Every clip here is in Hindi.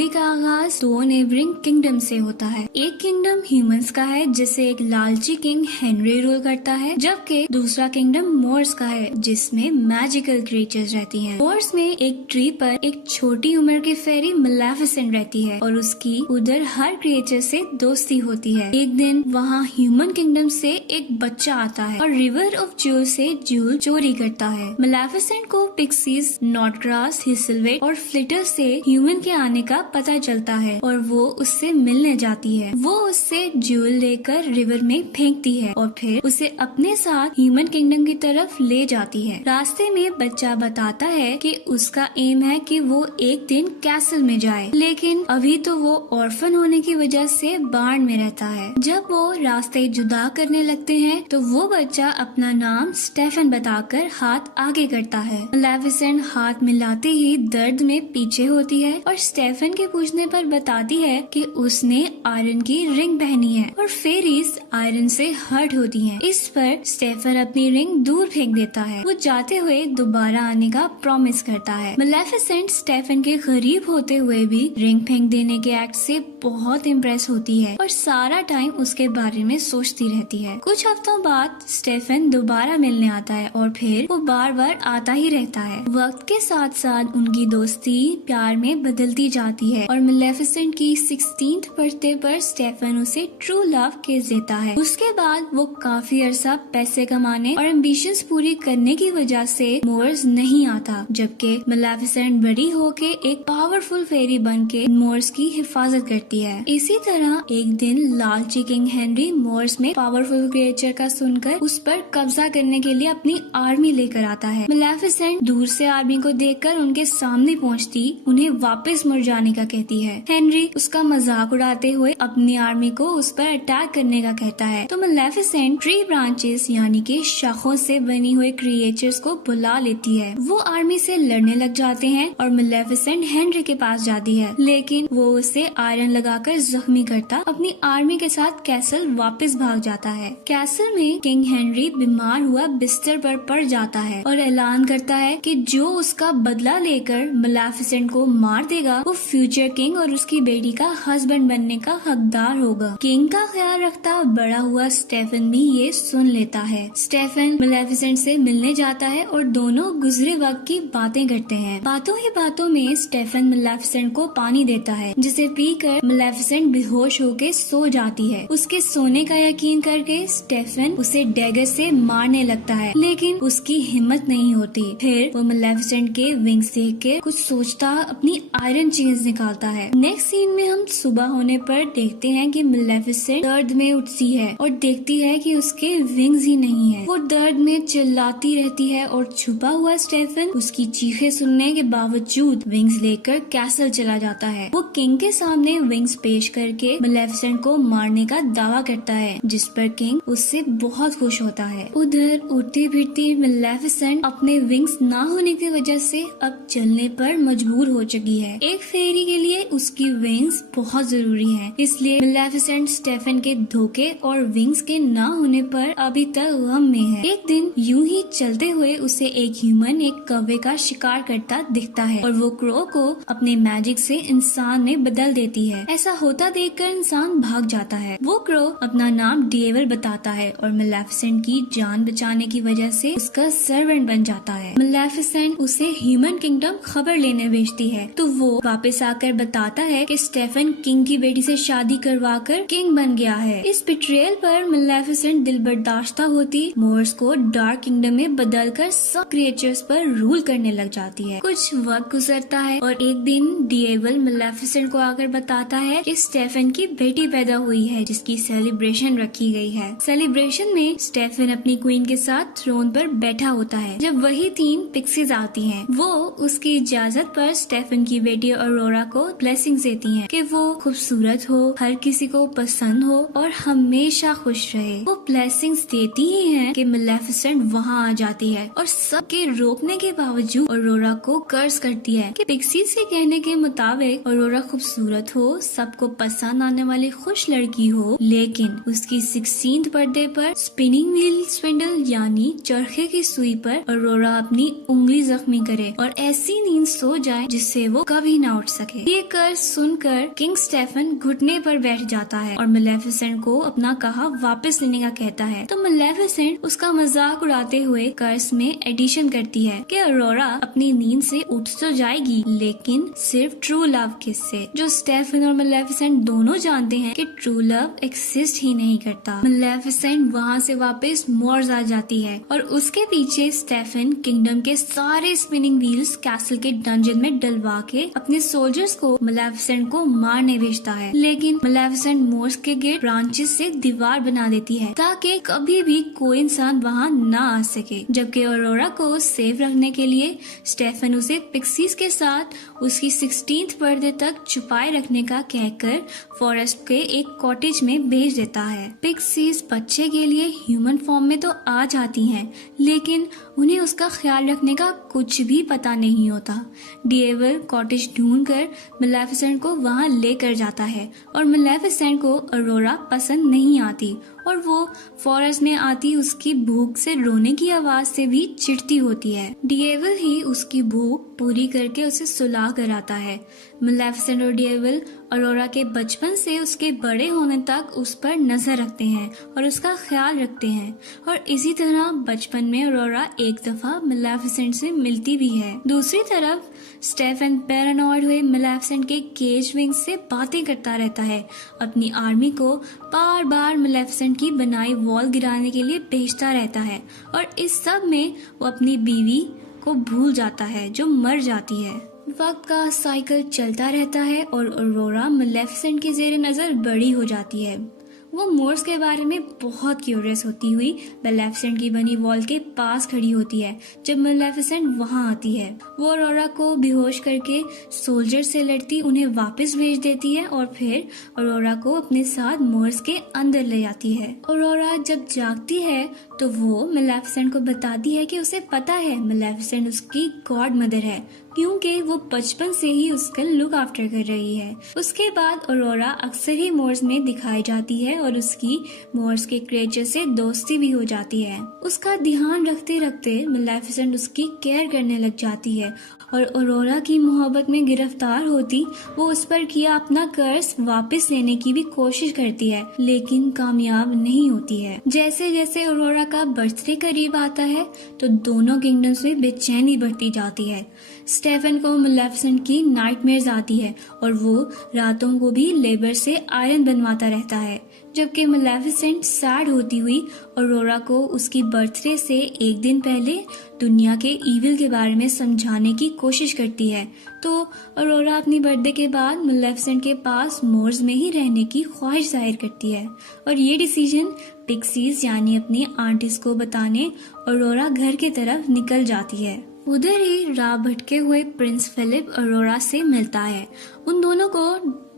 मूवी का आगाज दो नेबरिंग किंगडम से होता है। एक किंगडम ह्यूमंस का है जिसे एक लालची किंग हेनरी रूल करता है, जबकि दूसरा किंगडम मोर्स का है जिसमें मैजिकल क्रिएचर्स रहती हैं। मोर्स में एक ट्री पर एक छोटी उम्र की फेरी मलेफिसेंट रहती है और उसकी उधर हर क्रिएचर से दोस्ती होती है। एक दिन वहाँ ह्यूमन किंगडम से एक बच्चा आता है और रिवर ऑफ ज्यूल से ज्यूल चोरी करता है। मलेफिसेंट को पिक्सीज, नॉटग्रास, हिसलवेट और फ्लिटर से ह्यूमन के आने का पता चलता है और वो उससे मिलने जाती है। वो उससे ज्यूल लेकर रिवर में फेंकती है और फिर उसे अपने साथ ह्यूमन किंगडम की तरफ ले जाती है। रास्ते में बच्चा बताता है कि उसका एम है कि वो एक दिन कैसल में जाए, लेकिन अभी तो वो ऑर्फन होने की वजह से बार्न में रहता है। जब वो रास्ते जुदा करने लगते हैं तो वो बच्चा अपना नाम स्टेफन बताकर हाथ आगे करता है। मलेफिसेंट हाथ मिलाते ही दर्द में पीछे होती है और स्टेफन के पूछने पर बताती है कि उसने आयरन की रिंग पहनी है और फेरीज आयरन से हर्ट होती हैं। इस पर स्टेफन अपनी रिंग दूर फेंक देता है। वो जाते हुए दोबारा आने का प्रॉमिस करता है। मलेफिसेंट स्टेफन के करीब होते हुए भी रिंग फेंक देने के एक्ट से बहुत इम्प्रेस होती है और सारा टाइम उसके बारे में सोचती रहती है। कुछ हफ्तों बाद स्टेफन दोबारा मिलने आता है और फिर वो बार बार आता ही रहता है। वक्त के साथ साथ उनकी दोस्ती प्यार में बदलती जाती है और मलेफिसेंट की 16th बर्थडे पर स्टेफन उसे ट्रू लव किस देता है। उसके बाद वो काफी अरसा पैसे कमाने और एम्बिशंस पूरी करने की वजह से मोर्स नहीं आता, जबकि मलेफिसेंट बड़ी होके एक पावरफुल फेरी बन के मोर्स की हिफाजत करती है। इसी तरह एक दिन लालची किंग हेनरी मोर्स में पावरफुल क्रिएचर का सुनकर उस पर कब्जा करने के लिए अपनी आर्मी लेकर आता है। मलेफिसेंट दूर से आर्मी को देखकर उनके सामने पहुंचती उन्हें वापस मुड़ जाने का कहती है। हेनरी उसका मजाक उड़ाते हुए अपनी आर्मी को उस पर अटैक करने का कहता है, तो मलेफिसेंट ट्री ब्रांचेस यानी कि शाखों से बनी हुई क्रिएचर्स को बुला लेती है। वो आर्मी से लड़ने लग जाते हैं और मलेफिसेंट हेनरी के पास जाती है, लेकिन वो उसे आयरन लगाकर जख्मी करता अपनी आर्मी के साथ कैसल वापस भाग जाता है। कैसल में किंग हेनरी बीमार हुआ बिस्तर पर पड़ जाता है और ऐलान करता है कि जो उसका बदला लेकर मलेफिसेंट को मार देगा वो फ्यूचर किंग और उसकी बेटी का हस्बैंड बनने का हकदार होगा। किंग का ख्याल रखता बड़ा हुआ स्टेफन भी ये सुन लेता है। स्टेफन मलेफिसेंट से मिलने जाता है और दोनों गुजरे वक्त की बातें करते हैं। बातों ही बातों में स्टेफन मलेफिसेंट को पानी देता है, जिसे पीकर मलेफिसेंट बेहोश होकर सो जाती है। उसके सोने का यकीन करके स्टेफन उसे डैगर से मारने लगता है, लेकिन उसकी हिम्मत नहीं होती। फिर वो मलेफिसेंट के विंग्स देख के कुछ सोचता अपनी आयरन चेन्स निकालता है। नेक्स्ट सीन में हम सुबह होने पर देखते हैं कि मलेफिसेंट दर्द में उठती है और देखती है कि उसके विंग्स ही नहीं है। वो दर्द में चिल्लाती रहती है और छुपा हुआ स्टेफन उसकी चीखें सुनने के बावजूद विंग्स लेकर कैसल चला जाता है। वो किंग के सामने विंग्स पेश करके मलेफिसेंट को मारने का दावा करता है, जिस पर किंग उससे बहुत खुश होता है। उधर उड़ती फिरती मलेफिसेंट अपने विंग्स ना होने की वजह से अब चलने पर मजबूर हो चुकी है। एक फेरी के लिए उसकी विंग्स बहुत जरूरी है, इसलिए मलेफिसेंट स्टेफन के धोखे और विंग्स के ना होने पर अभी तक गम में है। एक दिन यूं ही चलते हुए उसे एक ह्यूमन एक कौवे का शिकार करता दिखता है और वो क्रो को अपने मैजिक से इंसान में बदल देती है। ऐसा होता देखकर इंसान भाग जाता है। वो क्रो अपना नाम डेविल बताता है और मलेफिसेंट की जान बचाने की वजह से उसका सर्वेंट बन जाता है। मलेफिसेंट उसे ह्यूमन किंगडम खबर लेने भेजती है, तो वो वापस आकर बताता है कि स्टेफन किंग की बेटी से शादी करवाकर किंग बन गया है। इस बिट्रेयल पर मलेफिसेंट दिल बर्दाश्ता होती मोर्स को डार्क किंगडम में बदलकर सब क्रिएचर्स पर रूल करने लग जाती है। कुछ वक्त गुजरता है और एक दिन डेविल मलेफिसेंट को आकर बताता है कि स्टेफन की बेटी पैदा हुई है, जिसकी सेलिब्रेशन रखी गई है। सेलिब्रेशन में स्टेफन अपनी क्वीन के साथ थ्रोन पर बैठा होता है जब वही 3 पिक्सीज आती हैं। वो उसकी इजाजत पर स्टेफन की बेटी ऑरोरा को ब्लेसिंग्स देती हैं कि वो खूबसूरत हो, हर किसी को पसंद हो और हमेशा खुश रहे। वो ब्लेसिंग्स देती ही हैं कि मलेफिसेंट वहाँ आ जाती है और सबके रोकने के बावजूद ऑरोरा को कर्ज करती है कि पिक्सीज के कहने के मुताबिक ऑरोरा खूबसूरत हो, सबको पसंद आने वाली खुश लड़की हो, लेकिन उसकी 16th बर्थडे पर स्पिनिंग व्हील स्पिंडल यानी चरखे की सुई पर ऑरोरा अपनी उंगली जख्मी करे और ऐसी नींद सो जाए जिससे वो कभी ना उठ सके। सके। ये कर्ज सुनकर किंग स्टेफन घुटने पर बैठ जाता है और मेलेफिसेंट को अपना कहा वापस लेने का कहता है। तो मेलेफिसेंट उसका मजाक उड़ाते हुए कर्ज में एडिशन करती है कि अरोरा अपनी नींद से उठ तो जाएगी, लेकिन सिर्फ ट्रू लव किस से, जो स्टेफन और मेलेफिसेंट दोनों जानते हैं कि ट्रू लव एक्सिस्ट ही नहीं करता। मेलेफिसेंट वहाँ से वापस मोर्स आ जाती है और उसके पीछे स्टेफन किंगडम के सारे स्पिनिंग व्हील्स कैसल के डंजन में डलवा के अपने सोल्जर्स को मेलेफिसेंट को मारने भेजता है, लेकिन मेलेफिसेंट मोर्स के गिर्द ब्रांचेस से दीवार बना देती है ताकि कभी भी कोई इंसान वहाँ न आ सके। जबकि अरोरा को सेफ रखने के लिए स्टेफन उसे पिक्सीज के साथ उसकी 16th बर्थडे तक छुपाए रखने का कहकर फॉरेस्ट के एक कॉटेज में भेज देता है। पिक्सीज बच्चे के लिए ह्यूमन फॉर्म में तो आ जाती हैं, लेकिन उन्हें उसका ख्याल रखने का कुछ भी पता नहीं होता। डिएवल कॉटेज ढूंढकर मेलेफिसेंट को वहां लेकर जाता है और मेलेफिसेंट को अरोरा पसंद नहीं आती और वो फॉरेस्ट में आती उसकी भूख से रोने की आवाज से भी चिढ़ती होती है। डिएवल ही उसकी भूख पूरी करके उसे सुला कर आता है। मेलेफिसेंट और डिएवल अरोरा के बचपन से उसके बड़े होने तक उस पर नजर रखते हैं और उसका ख्याल रखते हैं, और इसी तरह बचपन में अरोरा एक दफा मेलेफिसेंट से मिलती भी है। दूसरी तरफ स्टेफन पैरानॉइड हुए मेलेफिसेंट के केज विंग से बातें करता रहता है, अपनी आर्मी को बार बार मेलेफिसेंट की बनाई वॉल गिराने के लिए भेजता रहता है, और इस सब में वो अपनी बीवी को भूल जाता है जो मर जाती है। वक्त का साइकिल चलता रहता है और अरोरा मेलेफिसेंट के जेर नजर बड़ी हो जाती है। वो मोर्स के बारे में बहुत क्यूरियस होती हुई मेलेफिसेंट की बनी वॉल के पास खड़ी होती है जब मेलेफिसेंट वहां आती है। वो अरोरा को बेहोश करके सोल्जर से लड़ती उन्हें वापस भेज देती है और फिर अरोरा को अपने साथ मोर्स के अंदर ले जाती है। अरोरा जब जागती है तो वो मेलेफिसेंट को बताती है कि उसे पता है मेलेफिसेंट उसकी गॉड मदर है, क्योंकि वो बचपन से ही उसका लुक आफ्टर कर रही है। उसके बाद अरोरा अक्सर ही मोर्स में दिखाई जाती है और उसकी मोर्स के क्रिएचर से दोस्ती भी हो जाती है। उसका ध्यान रखते रखते मेलेफिसेंट उसकी केयर करने लग जाती है और अरोरा की मोहब्बत में गिरफ्तार होती वो उस पर किया अपना कर्ज वापस लेने की भी कोशिश करती है, लेकिन कामयाब नहीं होती है। जैसे जैसे अरोरा का बर्थडे करीब आता है तो दोनों किंगडम्स में बेचैनी बढ़ती जाती है। स्टेफन को मेलेफिसेंट की नाइटमेयर्स आती है और वो रातों को भी लेबर से आयरन बनवाता रहता है, जबकि मेलेफिसेंट सैड होती हुई अरोरा को उसकी बर्थडे से एक दिन पहले दुनिया के ईविल के बारे में समझाने की कोशिश करती है। तो अरोरा अपनी बर्थडे के बाद मेलेफिसेंट के पास मोर्स में ही रहने की ख्वाहिश जाहिर करती है और ये डिसीजन पिक्सीज यानी अपनी आंटीज को बताने अरोरा घर की तरफ निकल जाती है। उधर ही राह भटके हुए प्रिंस फिलिप अरोरा से मिलता है। उन दोनों को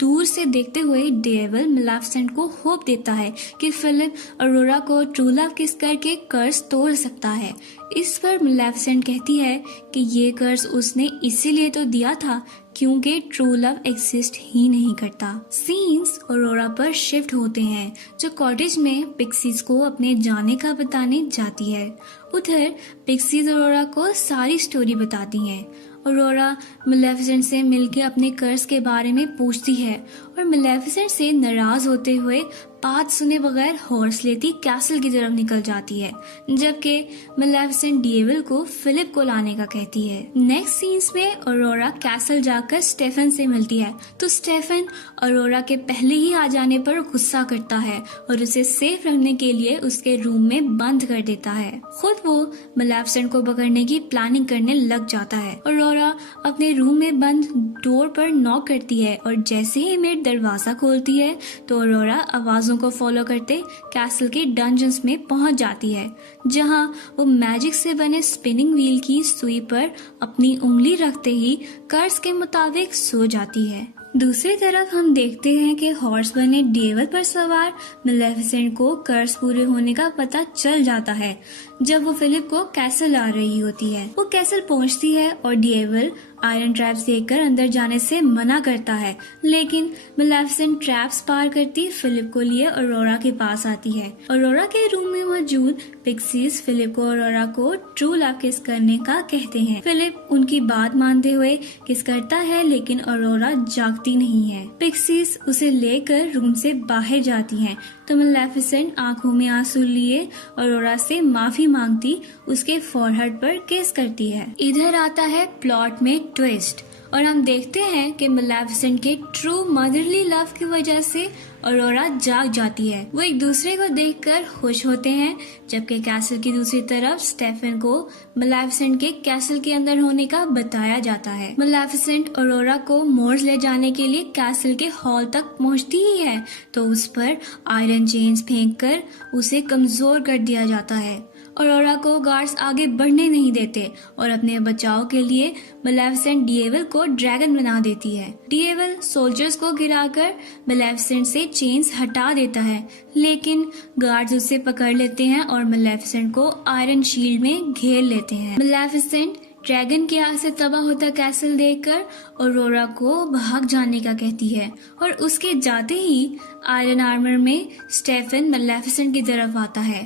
दूर से देखते हुए डिएवल मेलेफिसेंट को होप देता है कि फिलिप अरोरा को ट्रू लव किस करके कर्ज तोड़ सकता है। इस पर मेलेफिसेंट कहती है कि ये कर्ज उसने इसीलिए तो दिया था क्योंकि ट्रू लव एग्जिस्ट ही नहीं करता। सीन्स अरोरा पर शिफ्ट होते हैं जो कॉटेज में पिक्सीज को अपने जाने का बताने जाती है। उधर पिक्सीज अरोरा को सारी स्टोरी बताती हैं। अरोरा मेलेफिसेंट से मिलकर अपने कर्ज के बारे में पूछती है और मेलेफिसेंट से नाराज होते हुए बात सुने बगैर हॉर्स लेती कैसल की तरफ निकल जाती है, जबकि मेलेफिसेंट डिएवल को फिलिप को लाने का कहती है। नेक्स्ट सीन्स में अरोरा कैसल जाकर स्टेफन से मिलती है तो स्टेफन अरोरा के पहले ही आ जाने पर गुस्सा करता है और उसे सेफ रखने के लिए उसके रूम में बंद कर देता है। खुद वो मेलेफिसेंट को पकड़ने की प्लानिंग करने लग जाता है। अरोरा अपने रूम में बंद डोर पर नॉक करती है और जैसे ही मेड दरवाजा खोलती है तो अरोरा आवाजों को फॉलो करते कैसल के डंजन्स में पहुंच जाती है, जहां वो मैजिक से बने स्पिनिंग व्हील की सुई पर अपनी उंगली रखते ही कर्ज के मुताबिक सो जाती है। दूसरी तरफ हम देखते हैं कि हॉर्स बने डेविल पर सवार मेलेफिसेंट को कर्ज पूरे होने का पता चल जाता है जब वो फिलिप को कैसल आ रही होती है। वो कैसल पहुंचती है और डेविल आयरन ट्रैप्स देखकर अंदर जाने से मना करता है, लेकिन मेलेफिसेंट ट्रैप्स पार करती फिलिप को लिए ऑरोरा के पास आती है। ऑरोरा के रूम में मौजूद पिक्सीज फिलिप को ऑरोरा को ट्रू लव किस करने का कहते हैं। फिलिप उनकी बात मानते हुए किस करता है, लेकिन ऑरोरा जागती नहीं है। पिक्सीज उसे लेकर रूम से बाहर जाती हैं, तो मेलेफिसेंट आंखों में आंसू लिए ऑरोरा से माफी मांगती उसके फोरहेड पर किस करती है। इधर आता है प्लॉट में ट्विस्ट और हम देखते हैं कि मेलेफिसेंट के ट्रू मदरली लव की वजह से ऑरोरा जाग जाती है। वो एक दूसरे को देखकर खुश होते हैं, जबकि कैसल की दूसरी तरफ स्टेफन को मेलेफिसेंट के कैसल के अंदर होने का बताया जाता है। मेलेफिसेंट ऑरोरा को मोर्स ले जाने के लिए कैसल के हॉल तक पहुंचती ही है, तो उस पर आयरन चेन्स फेंककर उसे कमजोर कर दिया जाता है। ऑरोरा को गार्ड्स आगे बढ़ने नहीं देते और अपने बचाव के लिए मेलेफिसेंट डेविल को ड्रैगन बना देती है। डेविल सोल्जर्स को गिराकर मेलेफिसेंट से चेन्स हटा देता है, लेकिन गार्ड्स उसे पकड़ लेते हैं और मेलेफिसेंट को आयरन शील्ड में घेर लेते हैं। मेलेफिसेंट ड्रैगन के आग से तबाह होता कैसल देखकर ऑरोरा को भाग जाने का कहती है और उसके जाते ही आयरन आर्मर में स्टेफन मेलेफिसेंट की तरफ आता है।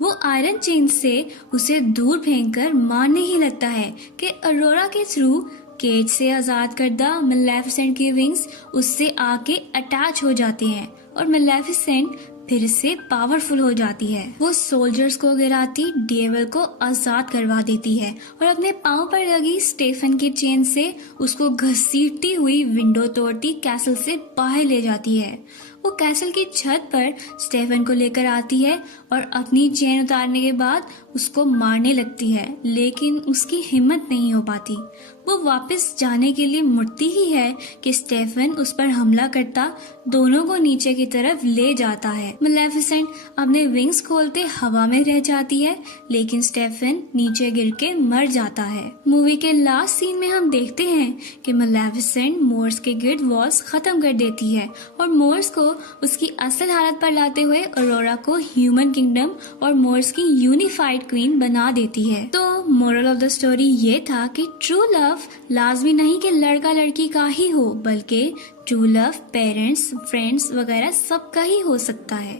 वो आयरन चेन से उसे दूर फेंककर मारने ही लगता है कि ऑरोरा के थ्रू केज से आजाद करदा मेलेफिसेंट की विंग्स उससे आके अटैच हो जाते हैं और मेलेफिसेंट फिर से पावरफुल हो जाती है। वो सोल्जर्स को गिराती डेविल को आजाद करवा देती है और अपने पांव पर लगी स्टेफन की चेन से उसको घसीटती हुई विंडो तोड़ती कैसल से बाहर ले जाती है। वो कैसल की छत पर स्टेफन को लेकर आती है और अपनी चेन उतारने के बाद उसको मारने लगती है, लेकिन उसकी हिम्मत नहीं हो पाती। वो वापस जाने के लिए मुड़ती ही है कि स्टेफन उस पर हमला करता दोनों को नीचे की तरफ ले जाता है। मेलेफिसेंट अपने विंग्स खोलते हवा में रह जाती है, लेकिन स्टेफन नीचे गिर के मर जाता है। मूवी के लास्ट सीन में हम देखते हैं कि मेलेफिसेंट मोर्स के गिर्द वॉल्स खत्म कर देती है और मोर्स को उसकी असल हालत पर लाते हुए ऑरोरा को ह्यूमन किंगडम और मोर्स की यूनिफाइड क्वीन बना देती है। तो मोरल ऑफ द स्टोरी ये था कि ट्रू लव लाजमी नहीं कि लड़का लड़की का ही हो, बल्कि ट्रू लव पेरेंट्स, फ्रेंड्स वगैरह सबका ही हो सकता है।